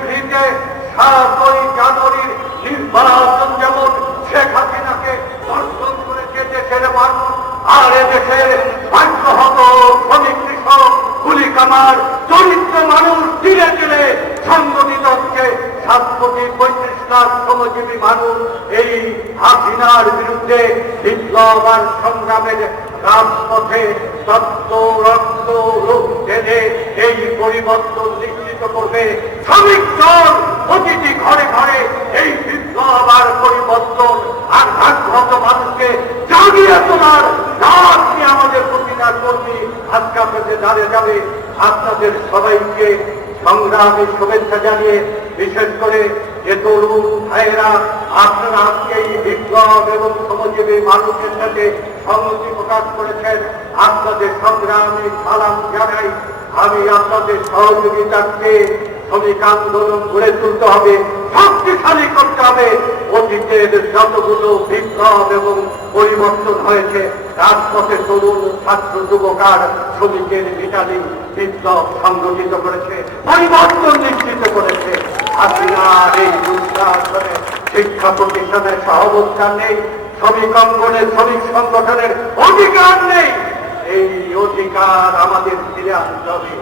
ভিড়ে সারা তরি নির্বাচন যেমন শেখ হাসিনাকে দর্শন করেছে দেশের মানুষ আর দেশের সাগ্রহত শ্রমিক কৃষক গুলিকামার চরিত্র মানুষ ধীরে ধীরে সংগঠিতকে সাত কোটি পঁয়ত্রিশ লাখ শ্রমজীবী মানুষ এই হাসিনার বিরুদ্ধে বিপ্লবান সংগ্রামের রাজপথে রক্ত রোগ এই পরিবর্তন নেতৃত্ব করবে শ্রমিক দল প্রতিটি ঘরে ঘরে এই বিপ্লব আর পরিবর্তন আর ভাগ্যত মানুষকে জাগিয়ে তোমার কি আমাদের প্রতিকার কর্মী আজকা পেতে দাঁড়িয়ে যাবে আপনাদের সবাইকে সংগ্রামের শুভেচ্ছা জানিয়ে বিশেষ করে যে তরুণ ভাইয়েরা আপনারা আজকে এই বিপ্লব এবং শ্রমজীবী মানুষের সাথে সংহতি প্রকাশ করেছেন আপনাদের সংগ্রামের সালাম জানাই আমি আপনাদের সহযোগিতাকে শ্রমিক আন্দোলন গড়ে তুলতে হবে শক্তিশালী করতে হবে অতীতের যতগুলো বিপ্লব এবং পরিবর্তন হয়েছে রাজপথে তরুণ ছাত্র যুবকার শ্রমিকের মিটালি বিপ্লব সংগঠিত করেছে পরিবর্তন নিশ্চিত করেছে আপনার এই দুঃখে শিক্ষা প্রতিষ্ঠানের সহবস্থান নেই শ্রমিক অঙ্গনের শ্রমিক সংগঠনের অধিকার নেই eu tenho de cara, a madeira, ele acha, sabe?